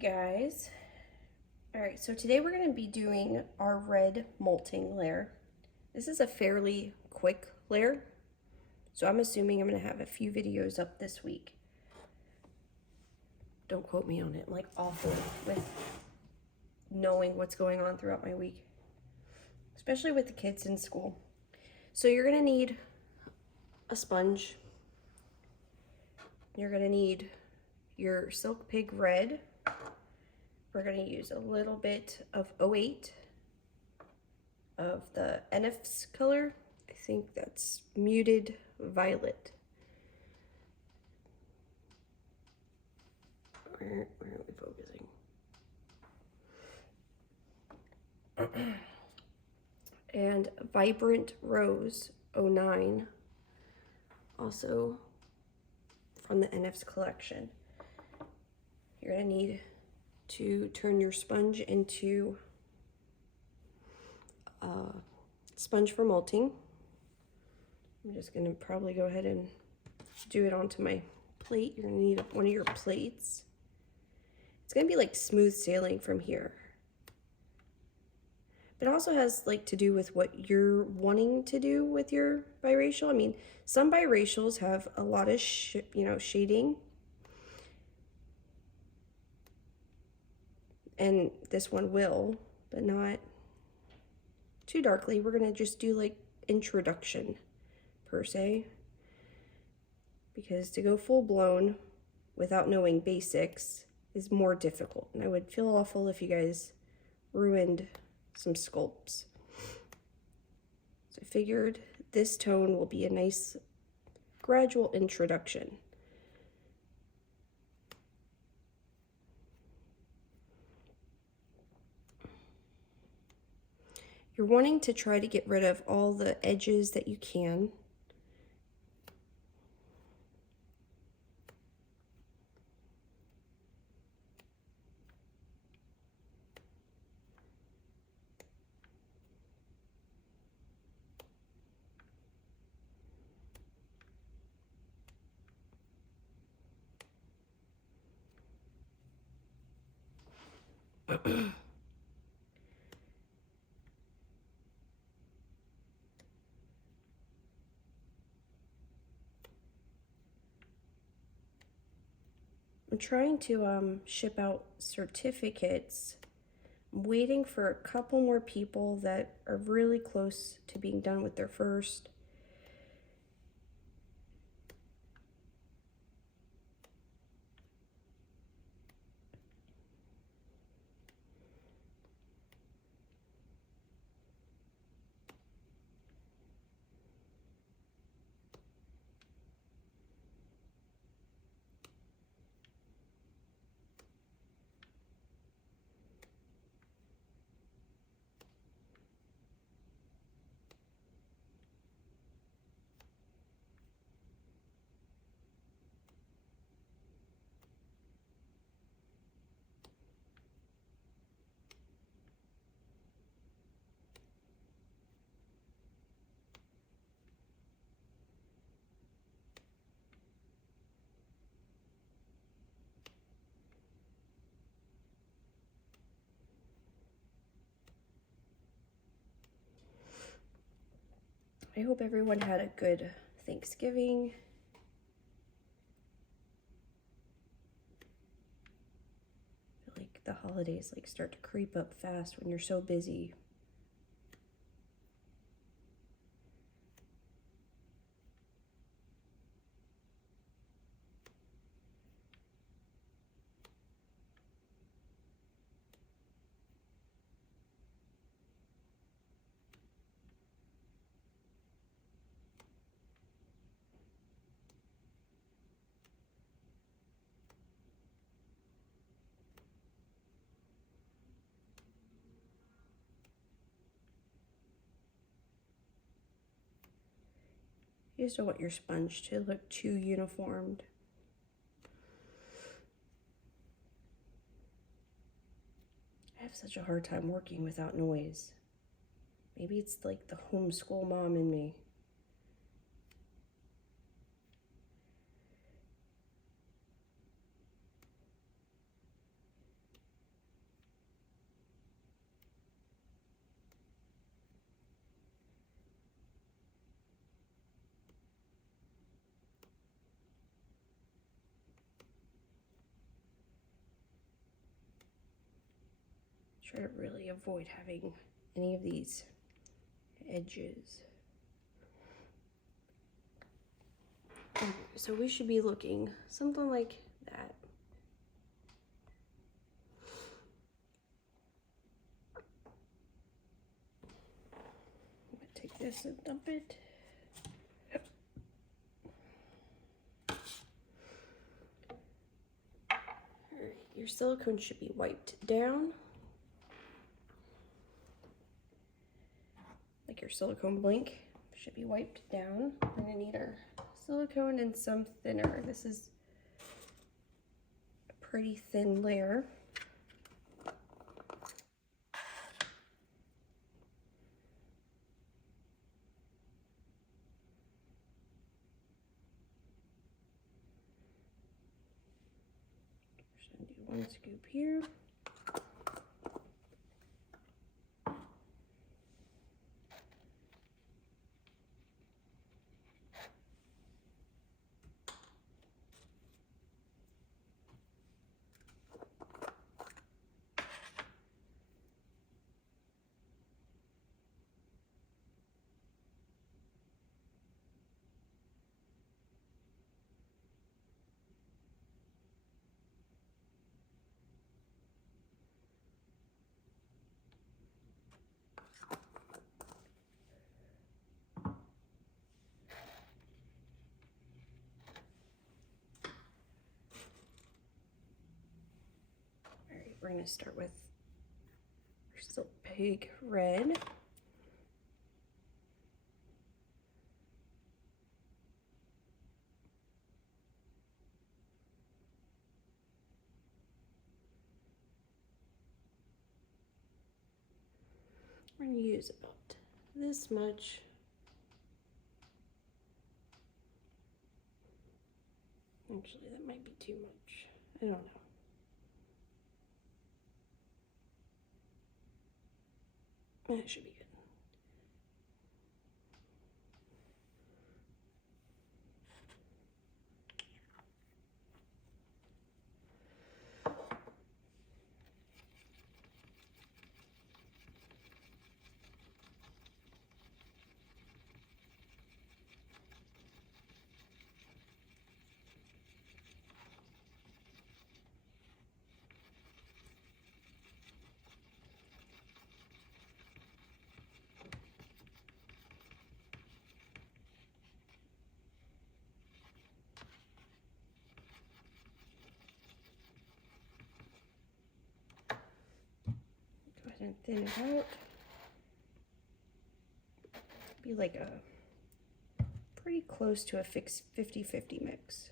Guys, all right, so today we're going to be doing our red molting layer. This is a fairly quick layer, so I'm assuming I'm going to have a few videos up this week. Don't quote me on it. I'm like awful with knowing what's going on throughout my week, especially with the kids in school. So you're going to need a sponge. You're going to need your Silk Pig Red. We're going to use a little bit of 08 of the NF's color. I think that's Muted Violet. Where are we focusing? And Vibrant Rose 09, also from the NF's collection. You're going to need to turn your sponge into a sponge for molting. I'm just going to probably go ahead and do it onto my plate. You're going to need one of your plates. It's going to be like smooth sailing from here. But it also has like to do with what you're wanting to do with your biracial. I mean, some biracials have a lot of shading. And this one will, but not too darkly. We're gonna just do like introduction per se, because to go full blown without knowing basics is more difficult, and I would feel awful if you guys ruined some sculpts. So I figured this tone will be a nice gradual introduction. You're wanting to try to get rid of all the edges that you can. I'm trying to ship out certificates. I'm waiting for a couple more people that are really close to being done with their first. I hope everyone had a good Thanksgiving. I feel like the holidays start to creep up fast when you're so busy. You just don't want your sponge to look too uniformed. I have such a hard time working without noise. Maybe it's like the homeschool mom in me. Try to really avoid having any of these edges. So we should be looking something like that. I'm gonna take this and dump it. Alright, your silicone should be wiped down. Like your silicone blink should be wiped down. We're gonna need our silicone and some thinner. This is a pretty thin layer. Just gonna do one scoop here. We're going to start with our Silk Pig Red. We're going to use about this much. Actually, that might be too much. I don't know. That should be good. Go ahead and thin it out. Be like a pretty close to a fixed 50-50 mix.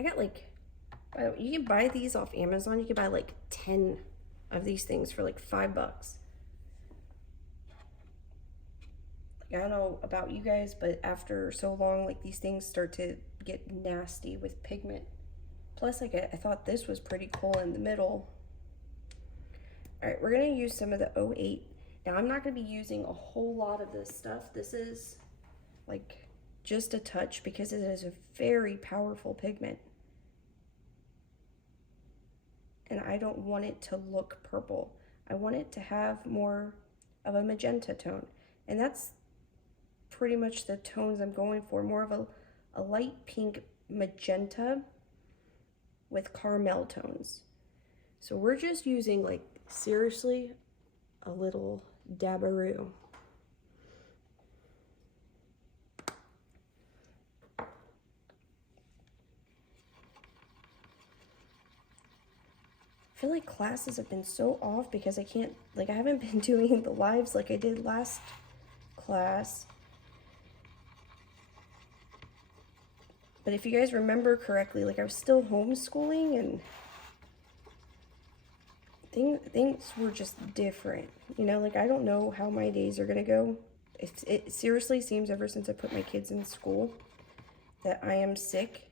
I got like, you can buy these off Amazon. You can buy like 10 of these things for like $5. Like, I don't know about you guys, but after so long, like these things start to get nasty with pigment. Plus, like I thought this was pretty cool in the middle. All right, we're gonna use some of the 08. Now I'm not gonna be using a whole lot of this stuff. This is like just a touch because it is a very powerful pigment. And I don't want it to look purple. I want it to have more of a magenta tone. And that's pretty much the tones I'm going for. More of a light pink magenta with caramel tones. So we're just using, like, seriously, a little dabaroo. I feel like classes have been so off because I haven't been doing the lives like I did last class. But if you guys remember correctly, like I was still homeschooling and things were just different. You know, like I don't know how my days are gonna go. It seriously seems ever since I put my kids in school that I am sick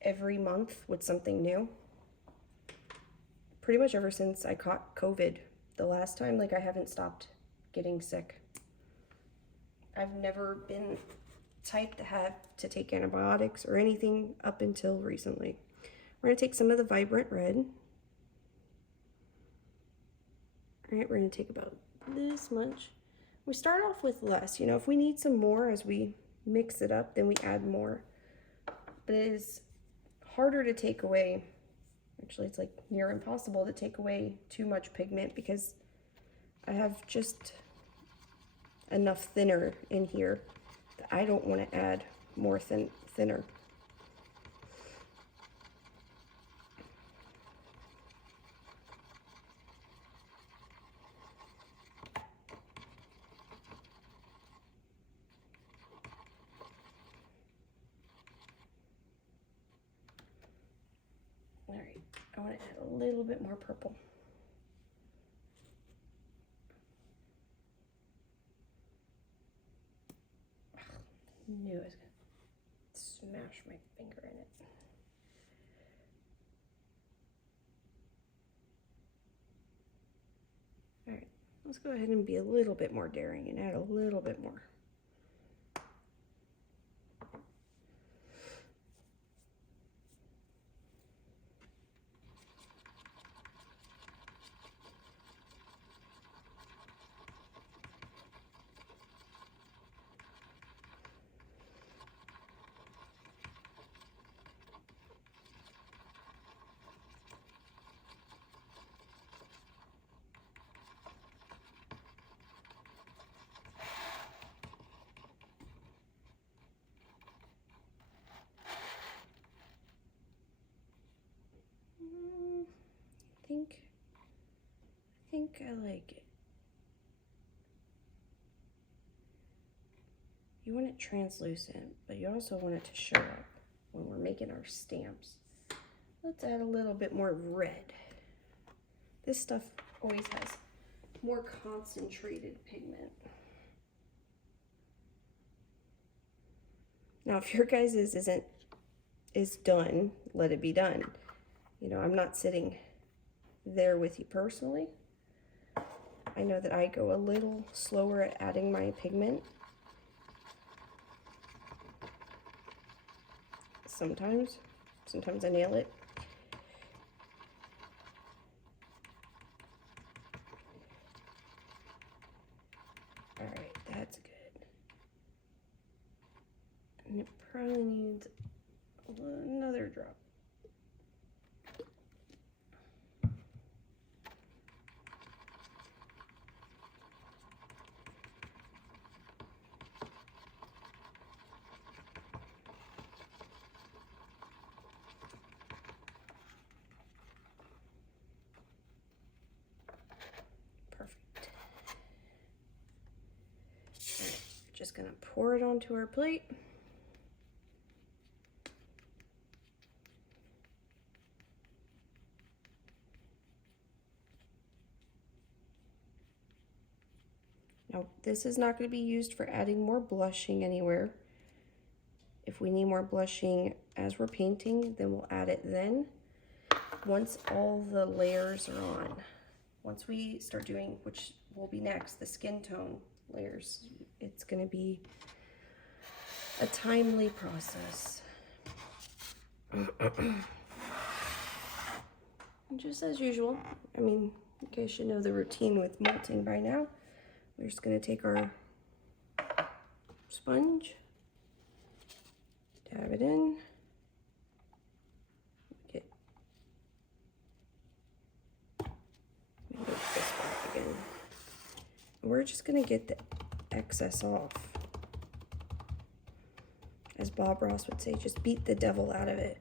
every month with something new. Pretty much ever since I caught COVID the last time, like I haven't stopped getting sick. I've never been type to have to take antibiotics or anything up until recently. We're gonna take some of the vibrant red. All right, we're gonna take about this much. We start off with less, you know, if we need some more as we mix it up, then we add more. But it is harder to take away, actually it's like near impossible to take away too much pigment because I have just enough thinner in here that I don't want to add more thinner. All right, I want to add a little bit more purple. Knew I was gonna smash my finger in it. All right, let's go ahead and be a little bit more daring and add a little bit more. I think I like it. You want it translucent, but you also want it to show up when we're making our stamps. Let's add a little bit more red. This stuff always has more concentrated pigment. Now, if your guys' is done, let it be done. You know, I'm not sitting there with you personally. I know that I go a little slower at adding my pigment. Sometimes I nail it. All right, that's good. And it probably needs another drop. Just gonna pour it onto our plate. Now, this is not going to be used for adding more blushing anywhere. If we need more blushing as we're painting, then we'll add it then. Once all the layers are on. Once we start doing, which will be next, the skin tone layers, it's going to be a timely process. Just as usual, I mean, you guys should know the routine with molting by now. We're just going to take our sponge, dab it in, this back again. And we're just going to get the excess off. As Bob Ross would say, just beat the devil out of it.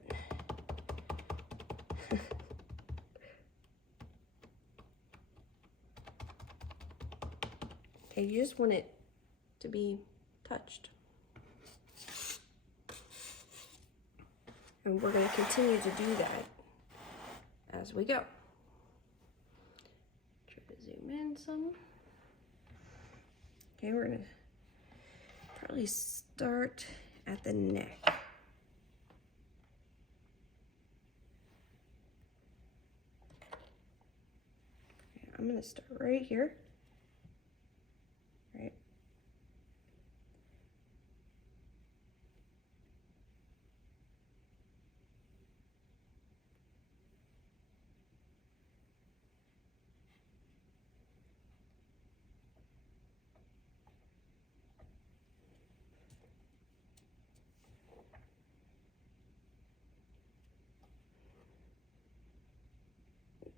Okay, you just want it to be touched. And we're going to continue to do that as we go. Try to zoom in some. Okay, we're going to probably start at the neck. Okay, I'm going to start right here. Right.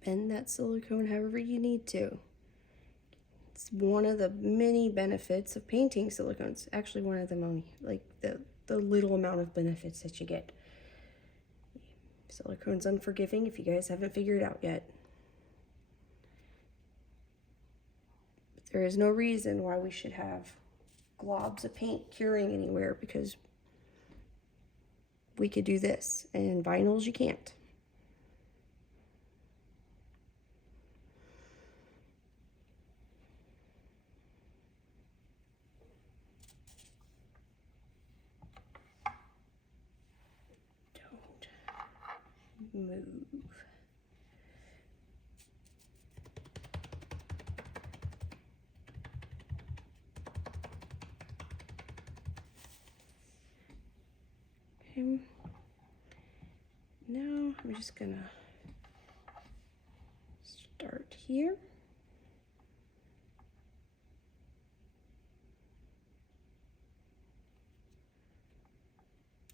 Bend that silicone however you need to. It's one of the many benefits of painting silicones. Actually, one of them only, like the little amount of benefits that you get. Silicone's unforgiving if you guys haven't figured it out yet. But there is no reason why we should have globs of paint curing anywhere, because we could do this, and vinyls you can't. Move. Okay. Now I'm just gonna start here.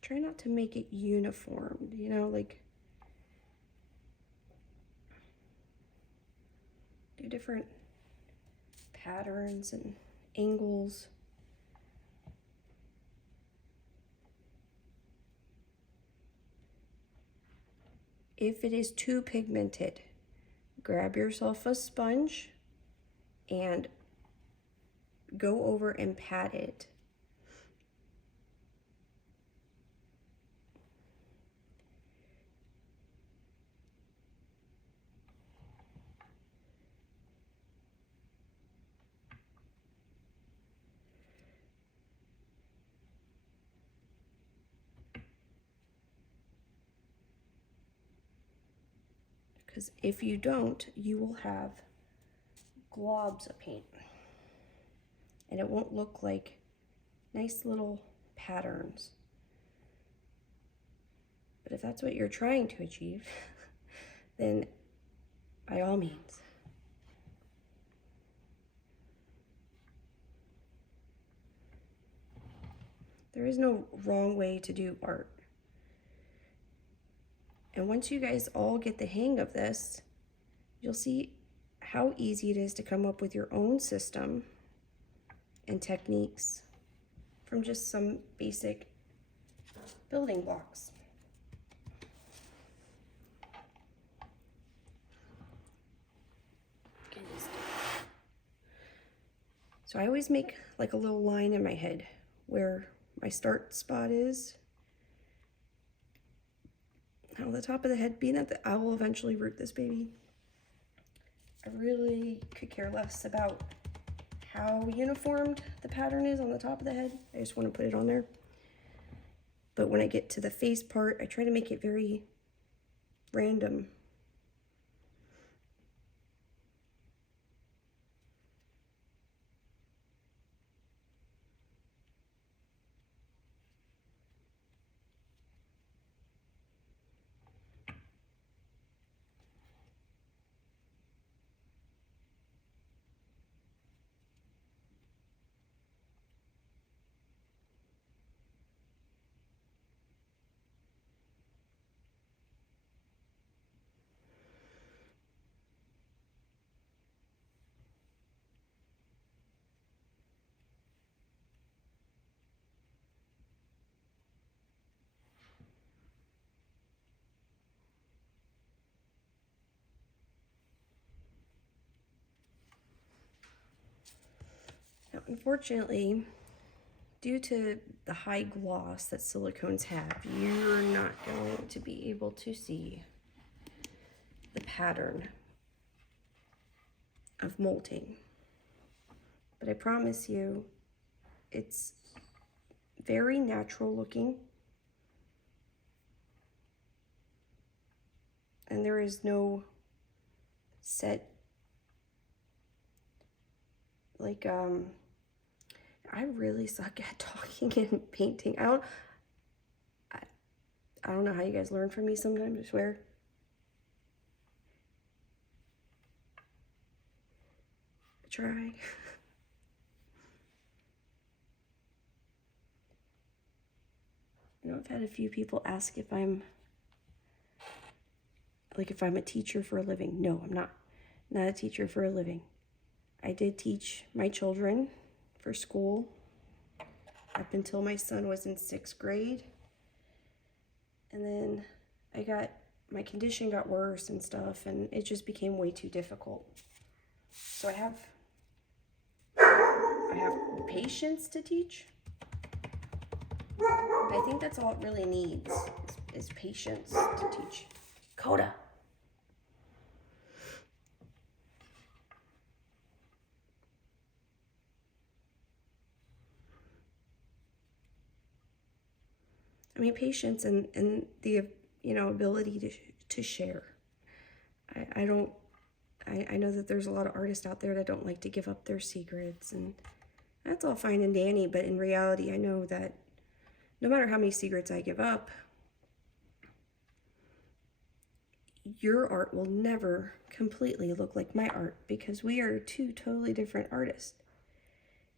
Try not to make it uniform, you know, like do different patterns and angles. If it is too pigmented, grab yourself a sponge and go over and pat it. Because if you don't, you will have globs of paint. And it won't look like nice little patterns. But if that's what you're trying to achieve, then by all means. There is no wrong way to do art. And once you guys all get the hang of this, you'll see how easy it is to come up with your own system and techniques from just some basic building blocks. So I always make like a little line in my head where my start spot is. Now the top of the head, being that I will eventually root this baby, I really could care less about how uniformed the pattern is on the top of the head. I just want to put it on there. But when I get to the face part, I try to make it very random. Now, unfortunately, due to the high gloss that silicones have, you're not going to be able to see the pattern of molting. But I promise you, it's very natural looking. And there is no set, like, I really suck at talking and painting. I don't know how you guys learn from me sometimes, I swear. I try. You know, I've had a few people ask if I'm a teacher for a living. No, I'm not. Not a teacher for a living. I did teach my children for school up until my son was in 6th grade. And then my condition got worse and stuff, and it just became way too difficult. So I have patience to teach. I think that's all it really needs is patience to teach. Coda. I mean, patience and the, you know, ability to share. I know that there's a lot of artists out there that don't like to give up their secrets, and that's all fine and dandy, but in reality, I know that no matter how many secrets I give up, your art will never completely look like my art, because we are two totally different artists.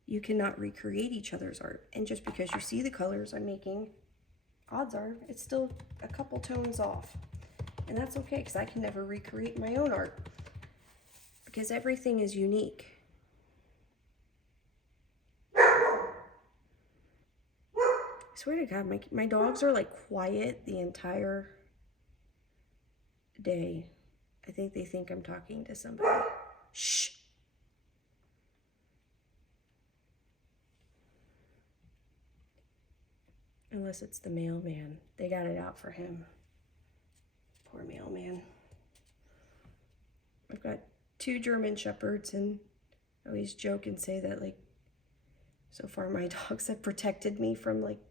You cannot recreate each other's art, and just because you see the colors I'm making, odds are it's still a couple tones off. And that's okay, because I can never recreate my own art, because everything is unique. I swear to God, my dogs are like quiet the entire day. I think they think I'm talking to somebody. Shh. Unless it's the mailman. They got it out for him. Poor mailman. I've got 2 German Shepherds, and I always joke and say that, like, so far my dogs have protected me from, like,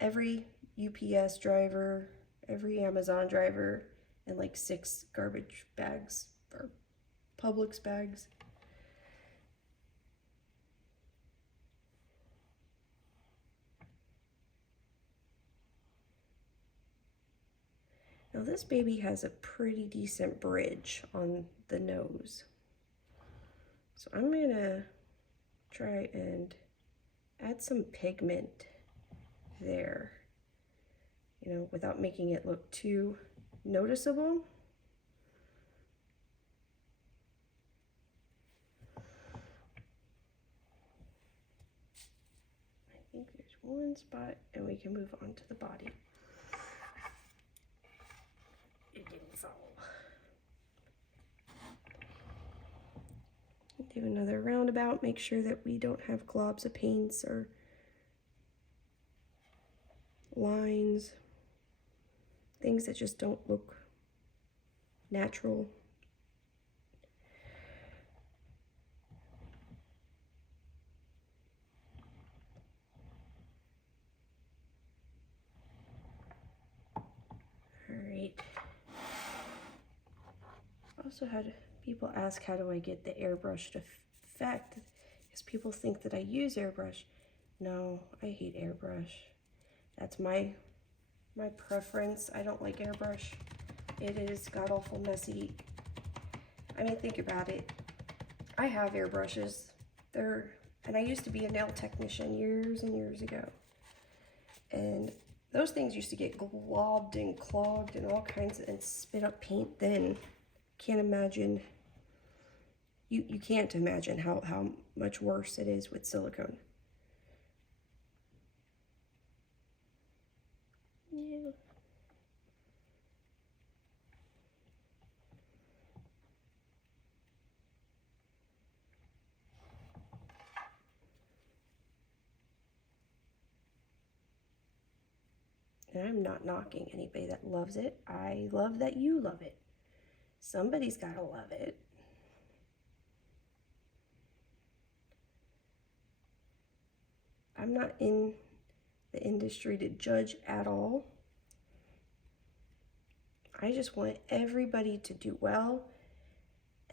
every UPS driver, every Amazon driver, and like 6 garbage bags or Publix bags. Now this baby has a pretty decent bridge on the nose. So I'm gonna try and add some pigment there, you know, without making it look too noticeable. I think there's one spot, and we can move on to the body. It didn't fall. Do another roundabout, make sure that we don't have globs of paints or lines, things that just don't look natural. Alright. Also had people ask, how do I get the airbrushed effect? Because people think that I use airbrush. No, I hate airbrush. That's my preference. I don't like airbrush. It is god-awful messy. I mean, think about it. I have airbrushes. And I used to be a nail technician years and years ago. And those things used to get globbed and clogged and all kinds of, and spit up paint then. Can't imagine, you can't imagine how much worse it is with silicone. Yeah. And I'm not knocking anybody that loves it. I love that you love it. Somebody's got to love it. I'm not in the industry to judge at all. I just want everybody to do well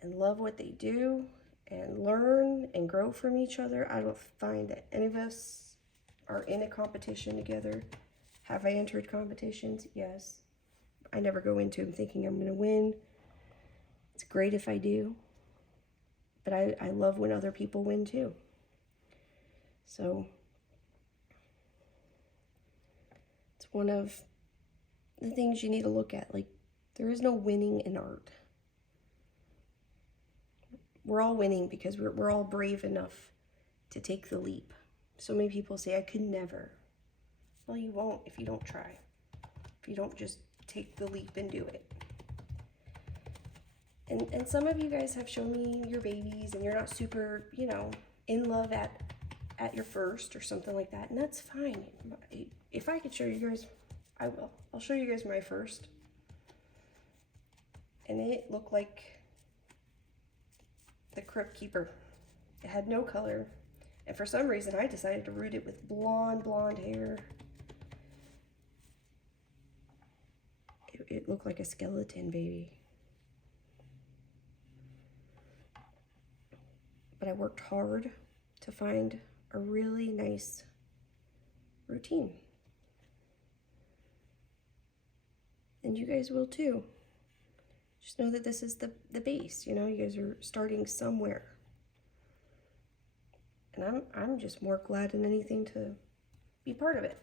and love what they do and learn and grow from each other. I don't find that any of us are in a competition together. Have I entered competitions? Yes. I never go into them thinking I'm going to win. It's great if I do. But I love when other people win too. So it's one of the things you need to look at. Like, there is no winning in art. We're all winning because we're all brave enough to take the leap. So many people say, I could never. Well, you won't if you don't try. If you don't just take the leap and do it. And some of you guys have shown me your babies and you're not super, you know, in love at your first or something like that. And that's fine. If I could show you guys, I will. I'll show you guys my first. And it looked like the Crypt Keeper. It had no color. And for some reason, I decided to root it with blonde hair. It looked like a skeleton baby. But I worked hard to find a really nice routine. And you guys will too. Just know that this is the base, you know, you guys are starting somewhere. And I'm just more glad than anything to be part of it.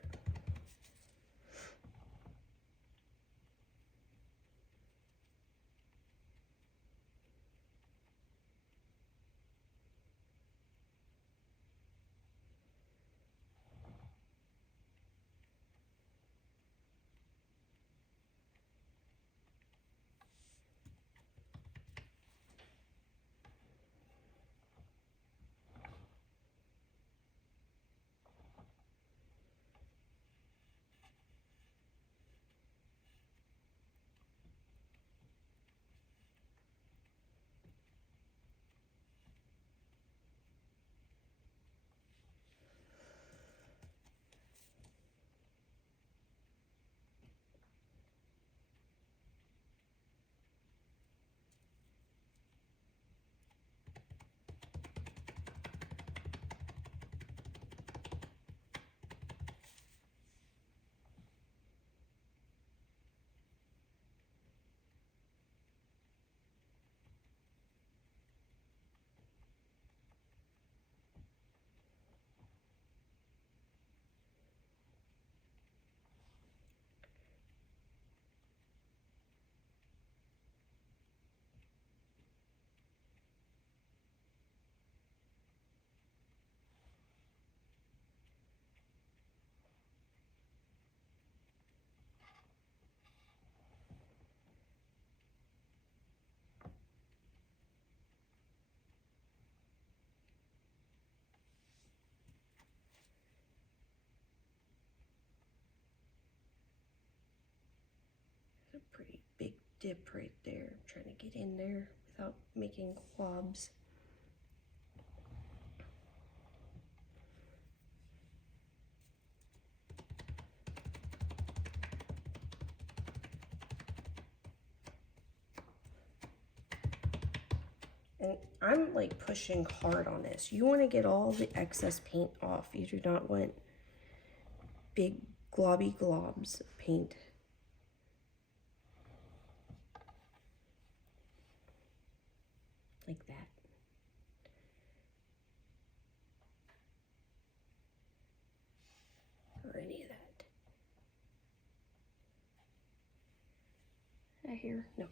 A pretty big dip right there. I'm trying to get in there without making quabs. And I'm like pushing hard on this. You want to get all the excess paint off. You do not want big globby globs of paint. Like that. Or any of that. I hear? No.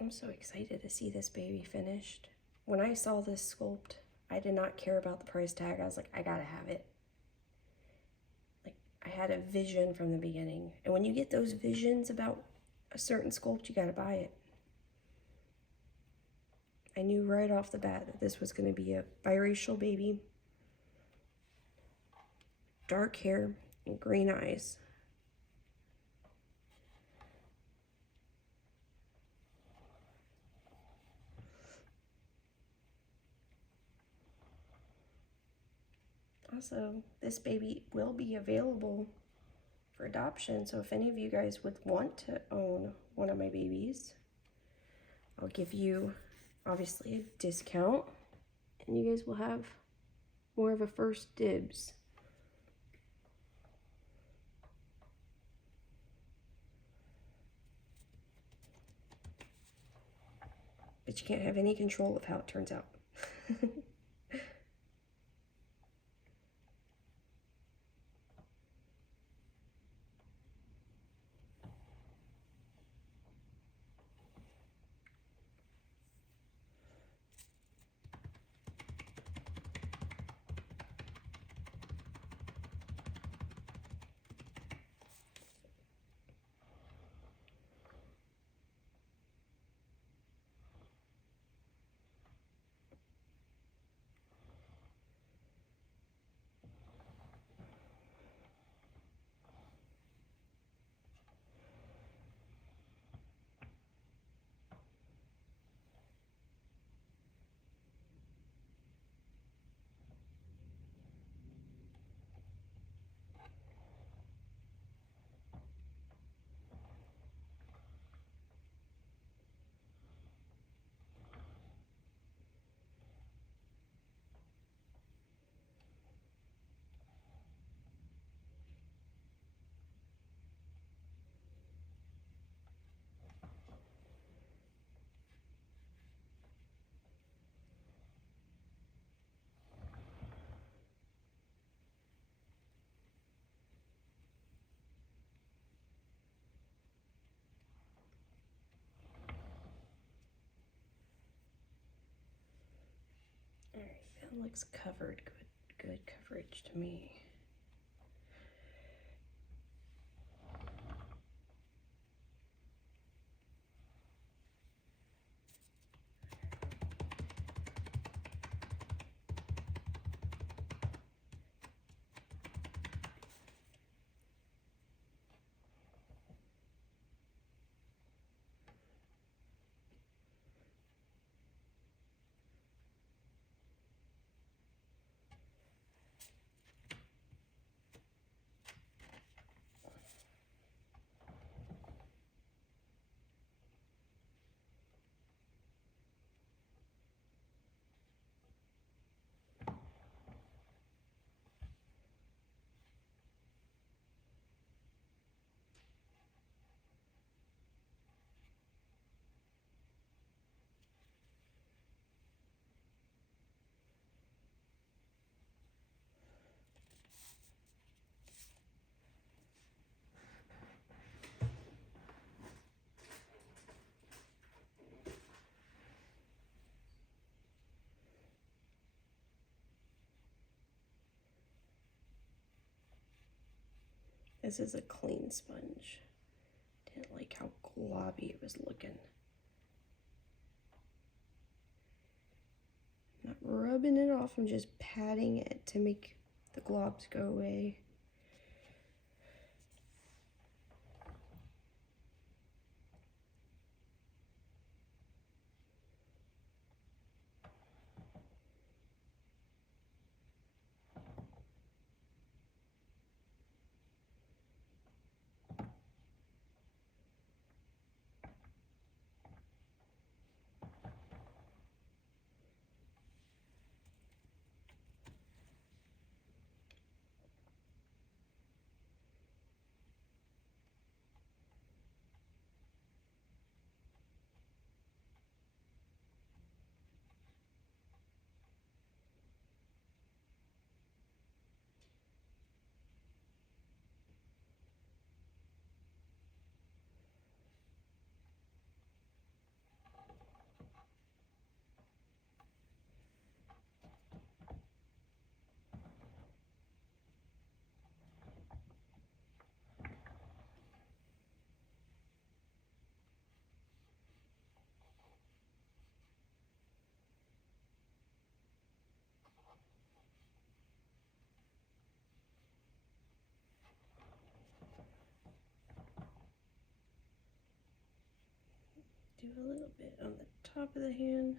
I'm so excited to see this baby finished. When I saw this sculpt, I did not care about the price tag. I was like, I gotta have it. Like, I had a vision from the beginning. And when you get those visions about a certain sculpt, you gotta buy it. I knew right off the bat that this was gonna be a biracial baby. Dark hair and green eyes. Also, this baby will be available for adoption, so if any of you guys would want to own one of my babies, I'll give you obviously a discount, and you guys will have more of a first dibs. But you can't have any control of how it turns out. Alright, that looks covered. Good coverage to me. This is a clean sponge. Didn't like how globby it was looking. Not rubbing it off, I'm just patting it to make the globs go away. Do a little bit on the top of the hand.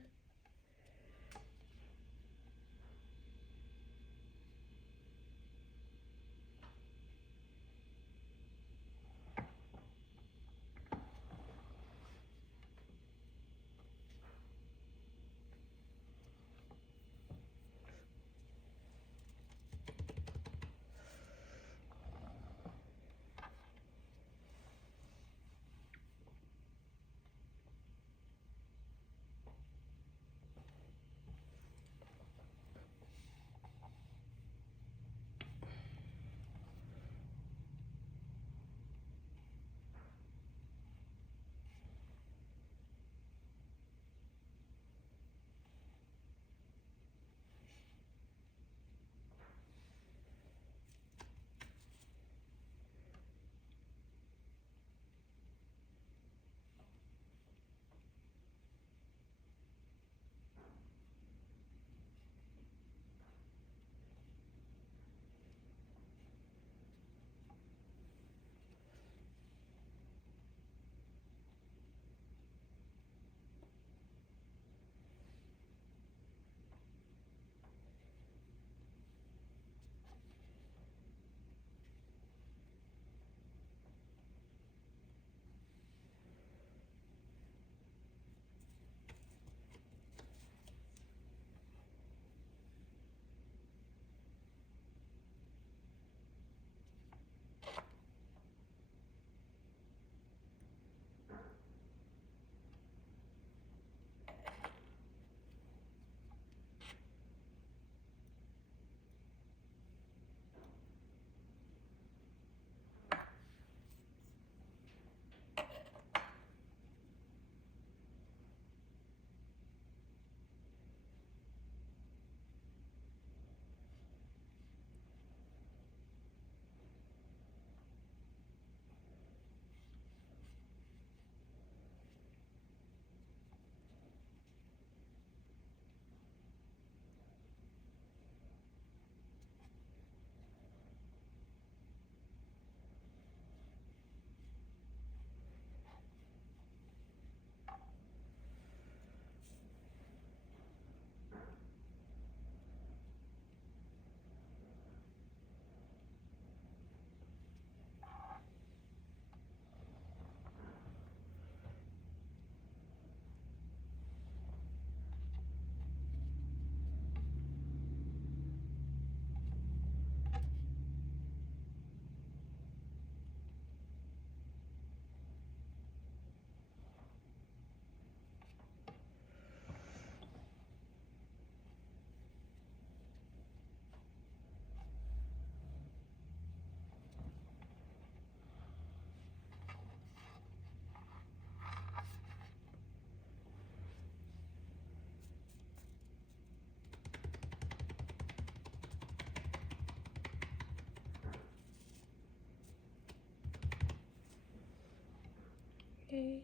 Okay.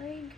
leg.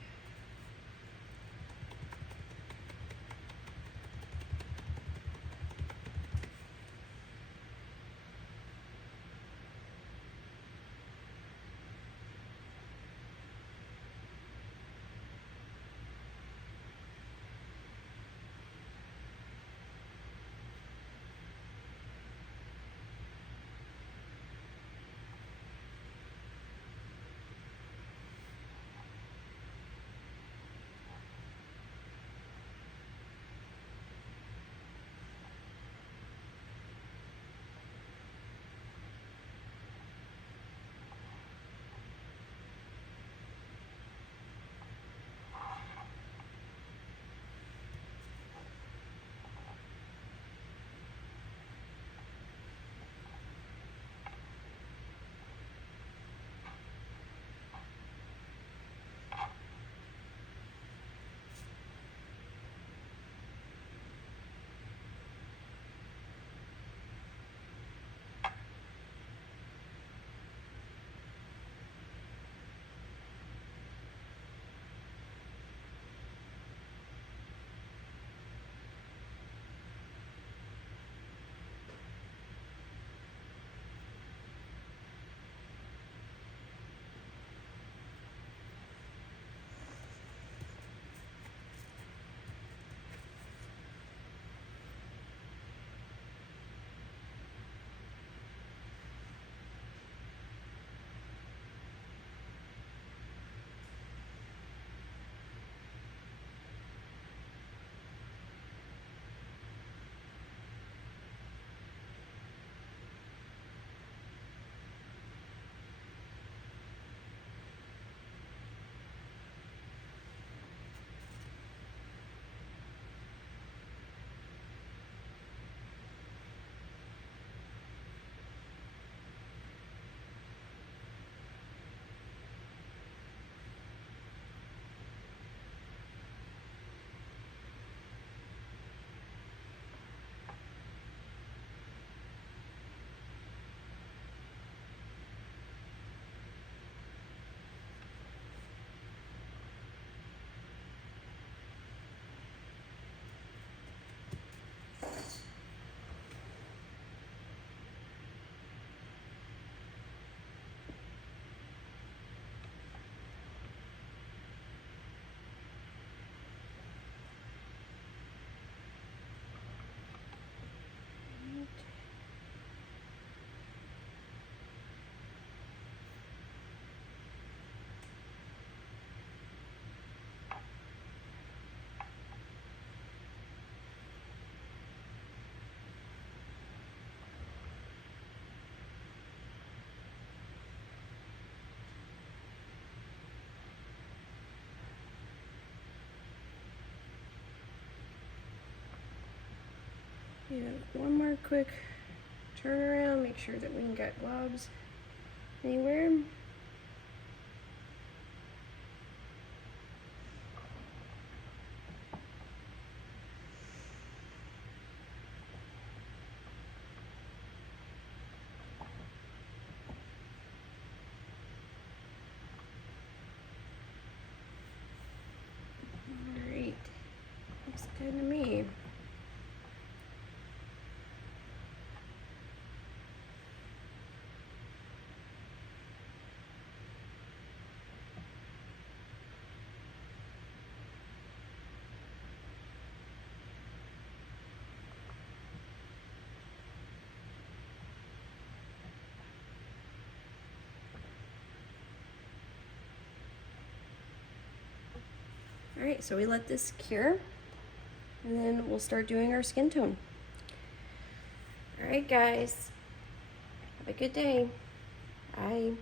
And one more quick turn around, make sure that we ain't got globs anywhere. Alright, looks good to me. Alright, so we let this cure, and then we'll start doing our skin tone. Alright guys, have a good day. Bye.